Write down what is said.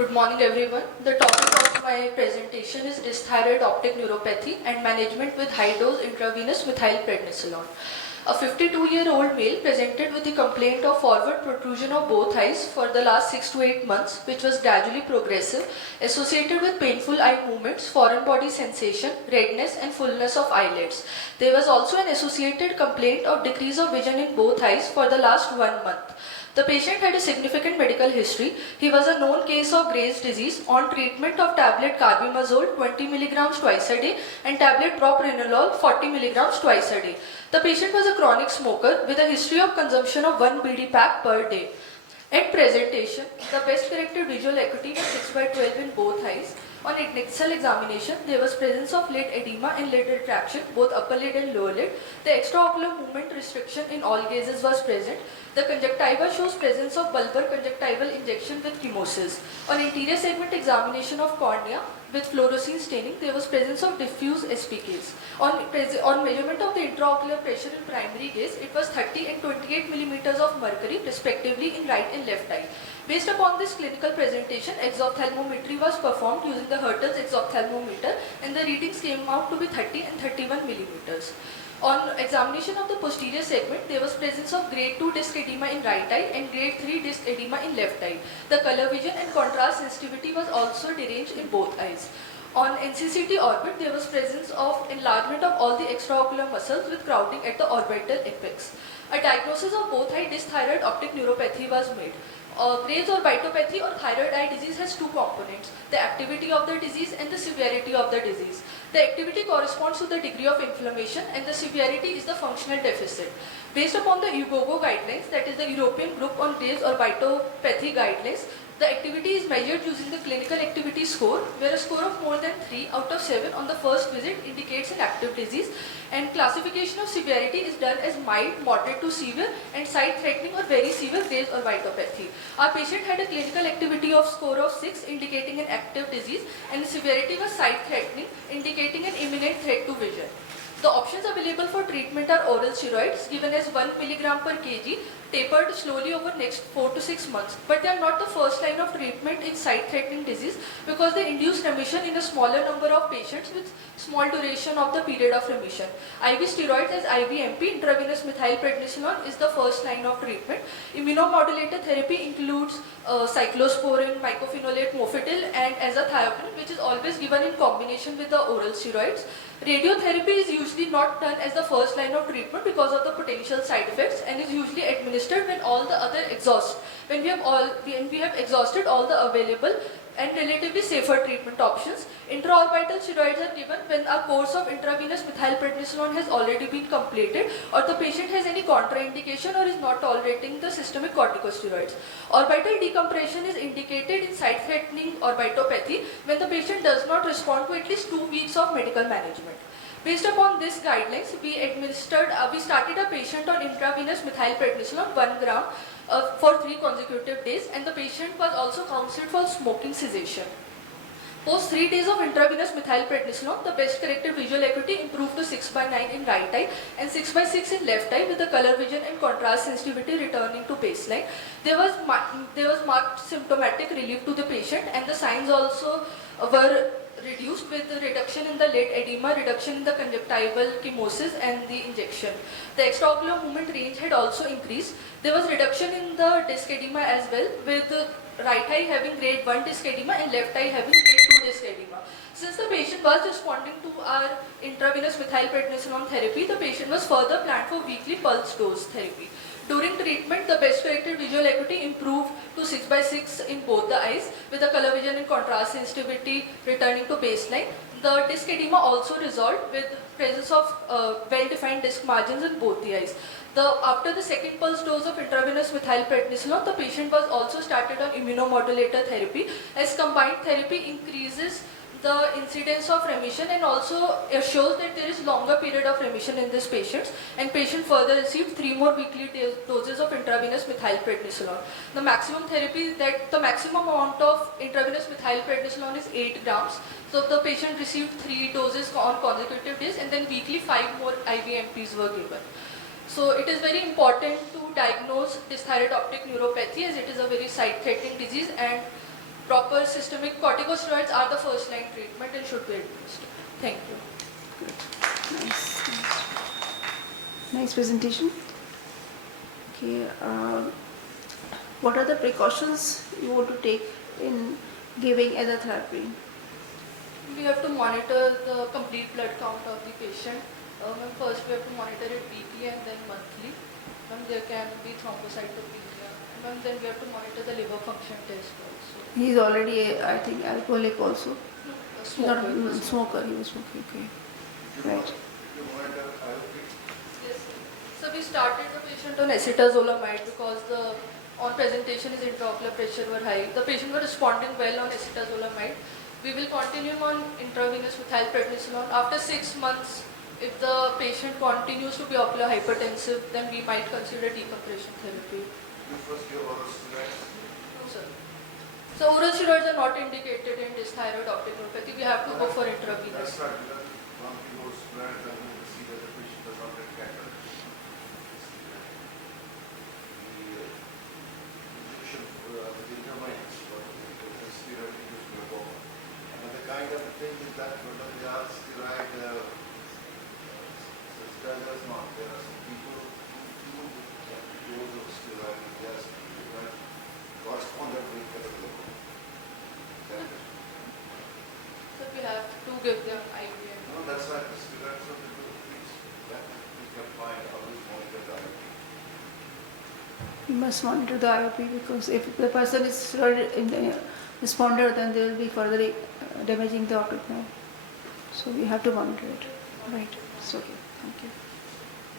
Good morning everyone. The topic of my presentation is dysthyroid optic neuropathy and management with high-dose intravenous methylprednisolone. A 52-year-old male presented with the complaint of forward protrusion of both eyes for the last 6 to 8 months, which was gradually progressive, associated with painful eye movements, foreign body sensation, redness and fullness of eyelids. There was also an associated complaint of decrease of vision in both eyes for the last 1 month. The patient had a significant medical history. He was a known case of Graves' disease on treatment of tablet carbimazole 20 mg twice a day and tablet propranolol 40 mg twice a day. The patient was a chronic smoker with a history of consumption of 1 BD pack per day. At presentation, the best corrected visual acuity was 6/12 in both eyes. On initial examination, there was presence of lid edema and lid retraction, both upper lid and lower lid. The extraocular movement restriction in all gazes was present. The conjunctiva shows presence of bulbar conjunctival injection with chemosis. On interior segment examination of cornea with fluorescein staining, there was presence of diffuse SPKs. On measurement of the intraocular pressure in primary gaze, it was 30 and 28 millimeters of mercury respectively in right and left eye. Based upon this clinical presentation, exophthalmometry was performed using the Hertel's exophthalmometer and the readings came out to be 30 and 31 millimeters. On examination of the posterior segment, there was presence of grade 2 disc edema in right eye and grade 3 disc edema in left eye. The color vision and contrast sensitivity was also deranged in both eyes. On NCCT orbit, there was presence of enlargement of all the extraocular muscles with crowding at the orbital apex. A diagnosis of both eye dysthyroid optic neuropathy was made. Graves' orbitopathy or thyroid eye disease has two components, the activity of the disease and the severity of the disease. The activity corresponds to the degree of inflammation and the severity is the functional deficit. Based upon the UGOGO guidelines, that is the European Group on Graves' orbitopathy guidelines, the activity is measured using the clinical activity score, where a score of more than 3 out of 7 on the first visit indicates an active disease, and classification of severity is done as mild, moderate to severe and sight-threatening or very severe Graves' orbitopathy. Our patient had a clinical activity of score of 6 indicating an active disease and the severity was sight-threatening indicating an imminent threat to vision. The options available for treatment are oral steroids given as 1 mg per kg tapered slowly over next 4 to 6 months. But they are not the first line of treatment in sight-threatening disease because they induce remission in a smaller number of patients with small duration of the period of remission. IV steroids as IVMP, intravenous methylprednisolone, is the first line of treatment. Immunomodulator therapy includes cyclosporin, mycophenolate mofetil and azathioprine, which is always given in combination with the oral steroids. Radiotherapy is usually not done as the first line of treatment because of the potential side effects and is usually administered when all the other exhaust. When we have exhausted all the available and relatively safer treatment options. Intraorbital steroids are given when a course of intravenous methylprednisolone has already been completed or the patient has any contraindication or is not tolerating the systemic corticosteroids. Orbital decompression is indicated in sight-threatening orbitopathy when the patient does not respond to at least 2 weeks of medical management. Based upon these guidelines, we started a patient on intravenous methylprednisolone 1 gram for 3 consecutive days and the patient was also counseled for smoking cessation. Post 3 days of intravenous methylprednisolone, the best corrected visual acuity improved to 6/9 in right eye and 6/6 in left eye with the color vision and contrast sensitivity returning to baseline. There was marked symptomatic relief to the patient and the signs also were reduced with the reduction in the lid edema, reduction in the conjunctival chemosis and the injection. The extraocular movement range had also increased. There was reduction in the disc edema as well, with the right eye having grade 1 disc edema and left eye having grade 2 disc edema. Since the patient was responding to our intravenous methylprednisolone therapy, the patient was further planned for weekly pulse dose therapy. During treatment, the best corrected visual acuity improved to 6/6 in both the eyes with the color vision and contrast sensitivity returning to baseline. The disc edema also resolved with presence of well-defined disc margins in both the eyes. After the second pulse dose of intravenous methylprednisolone, the patient was also started on immunomodulator therapy as combined therapy increases the incidence of remission and also shows that there is longer period of remission in these patients and patient further received 3 more weekly doses of intravenous methylprednisolone. The maximum amount of intravenous methylprednisolone is 8 grams. So the patient received 3 doses on consecutive days and then weekly 5 more IVMPs were given. So it is very important to diagnose dysthyroid optic neuropathy as it is a very sight-threatening disease and proper systemic corticosteroids are the first line treatment and should be administered. Thank you. Nice. Nice presentation. Okay. What are the precautions you want to take in giving therapy? We have to monitor the complete blood count of the patient. First we have to monitor it weekly and then monthly. There can be thrombocytopenia. Then we have to monitor the liver function test also. He is already, I think, alcoholic also. A smoker. Smoker. He was smoking. Okay. Right. Yes, sir. So we started the patient on acetazolamide because on presentation his intraocular pressure were high. The patient was responding well on acetazolamide. We will continue on intravenous methylprednisolone. After 6 months, if the patient continues to be ocular hypertensive, then we might consider decompression therapy. You first give oral steroids. No, sir. So oral steroids are not indicated in dysthyroid optic neuropathy. We have to go for intravenous. That's right. Because one give oral steroids, then you will see that the patient does not get cataract. The injection with intermines, the steroid induced glaucoma. And the kind of thing is that whether they are steroid, there are some people who do dose of steroid, yes, correspondent with glaucoma. So we have to give them IVM. No, that's right. The steroids are the two things that we can find always monitor the IOP. You must monitor the IOP because if the person is responder, then they will be further damaging the optic nerve. So we have to monitor it. Right. It's okay. Thank you.